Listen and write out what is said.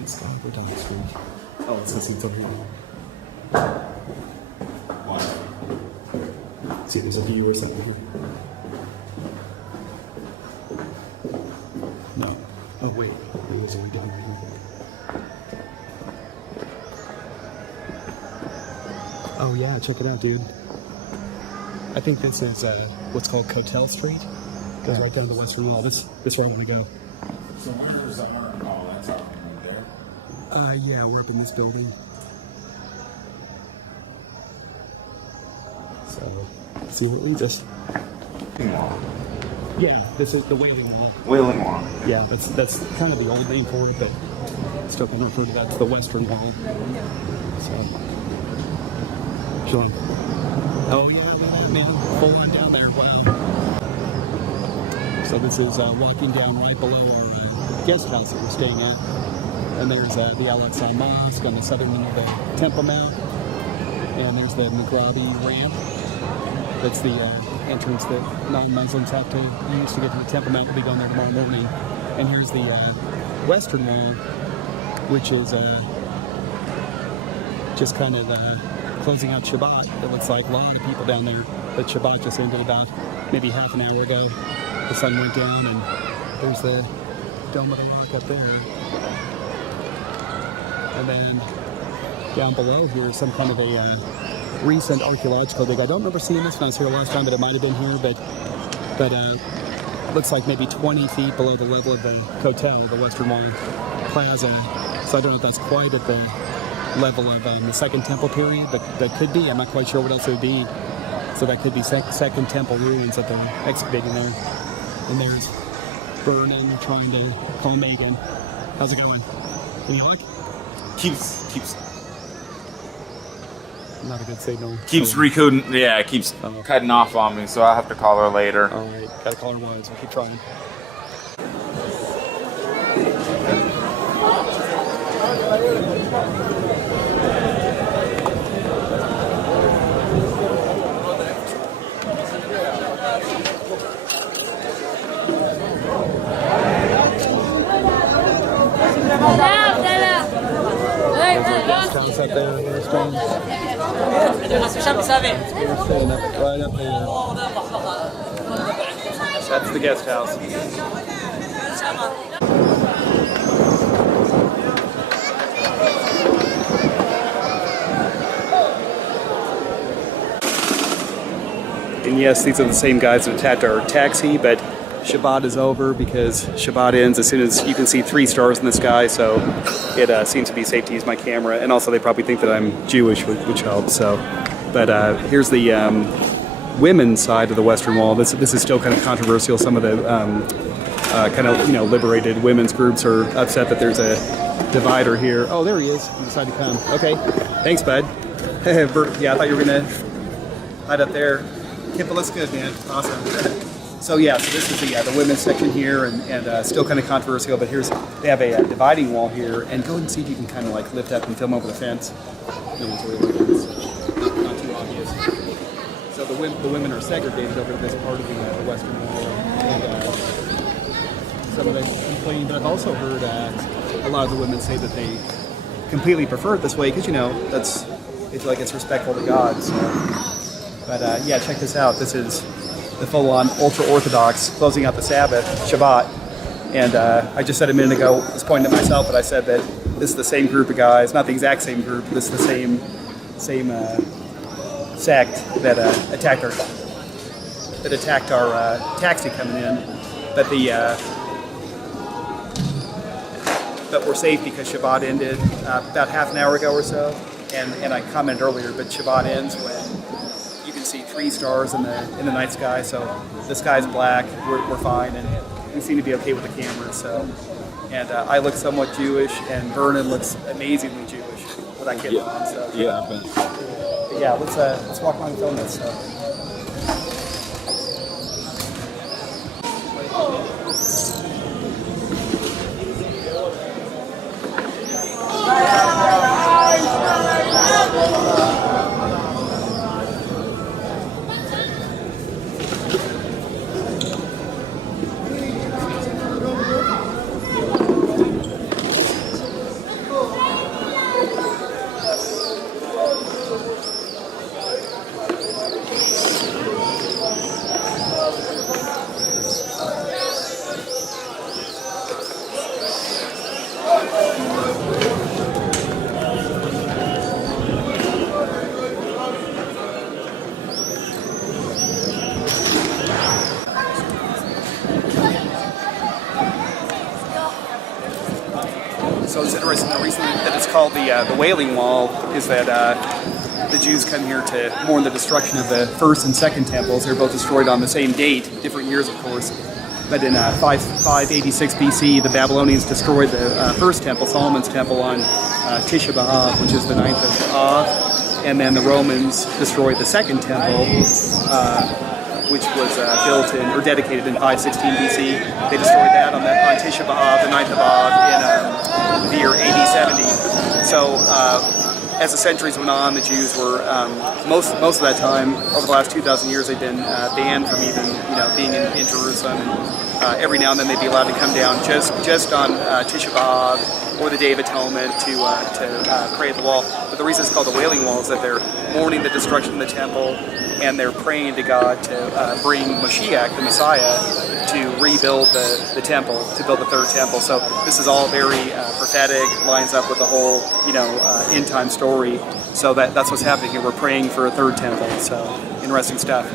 It's over down the street. Oh, it's this over here. What? See, there's a view or something here. No. Oh, wait. It was only down here. Oh, yeah, check it out, dude. I think this is what's called Cotel Street. Goes right down to the Western Wall. This is where I want to go. So one of those that's up right there. Yeah, we're up in this building. So, see what leads us. Wall. Yeah, this is the Wailing Wall. Wailing Wall. Yeah, that's kind of the old name for it, but still kind of refer to that as the Western Wall. So, Sean. Oh yeah, look at me, full on down there. Wow. So this is walking down right below our guest house that we're staying at. And there's the Al-Aqsa Mosque on the southern end of the Temple Mount. And there's the Mughrabi ramp. That's the entrance that non-Muslims have to use to get to the Temple Mount. We'll be going there tomorrow morning. And here's the Western Wall, which is just kind of closing out Shabbat. It looks like a lot of people down there. But Shabbat just ended about maybe half an hour ago. The sun went down, and there's the Dome of the Rock up there. And then down below here is some kind of a recent archaeological dig. I don't remember seeing this when I was here last time, but it might have been here. But looks like maybe 20 feet below the level of the Cotel, the Western Wall Plaza. So I don't know if that's quite at the level of the Second Temple period, but that could be. I'm not quite sure what else it would be. So that could be Second Temple ruins that they're excavating there. And there's Vernon trying to call Megan. How's it going? Any luck? Keeps not a good signal. Keeps recoding. Yeah, it keeps cutting off on me, so I'll have to call her later. All right, gotta call her once. We'll keep trying. Up there, there's James. Right up there. That's the guest house. And yes, these are the same guys that attacked our taxi, but Shabbat is over because Shabbat ends as soon as you can see 3 stars in the sky, so it seems to be safe to use my camera. And also they probably think that I'm Jewish, which helps. So, but here's the women's side of the Western Wall. This is still kind of controversial. Some of the kind of liberated women's groups are upset that there's a divider here. Oh, there he is. He decided to come. Okay, thanks, bud. Yeah, I thought you were gonna hide up there. Kippa looks good, man. Awesome. So yeah, so this is the women's section here, and still kind of controversial. But they have a dividing wall here, and go and see if you can kind of like lift up and film over the fence. No one's really looking, so not too obvious. So the women are segregated over this part of the Western Wall, and some of them complain. But I've also heard a lot of the women say that they completely prefer it this way because it's respectful to God. So, but yeah, check this out. This is the full-on ultra-Orthodox closing out the Sabbath, Shabbat. And I just said a minute ago, I was pointing at myself, but I said that this is the same group of guys, not the exact same group, this is the same sect that attacked our taxi coming in. But we're safe because Shabbat ended about half an hour ago or so. And I commented earlier, but Shabbat ends when you can see 3 stars in the night sky. So the sky's black, we're fine, and we seem to be okay with the camera. So, and I look somewhat Jewish, and Vernon looks amazingly Jewish with that kid on. So yeah, but yeah, let's walk around and film this. So. So it's interesting. The reason that it's called the Wailing Wall is that the Jews come here to mourn the destruction of the first and second temples. They were both destroyed on the same date, different years, of course. But in 586 BC, the Babylonians destroyed the first temple, Solomon's temple, on Tisha B'Av, which is the 9th of Av. And then the Romans destroyed the second temple, which was built or dedicated in 516 BC. They destroyed that on Tisha B'Av, the 9th of Av, in the year AD 70. So as the centuries went on, the Jews were most of that time, over the last 2,000 years, they've been banned from even being in Jerusalem. Every now and then they'd be allowed to come down just on Tisha B'Av or the Day of Atonement to pray at the wall. But the reason it's called the Wailing Wall is that they're mourning the destruction of the temple, and they're praying to God to bring Mashiach, the Messiah, to rebuild the temple, to build the third temple. So this is all very prophetic, lines up with the whole end time story. So that's what's happening here. We're praying for a third temple. So interesting stuff.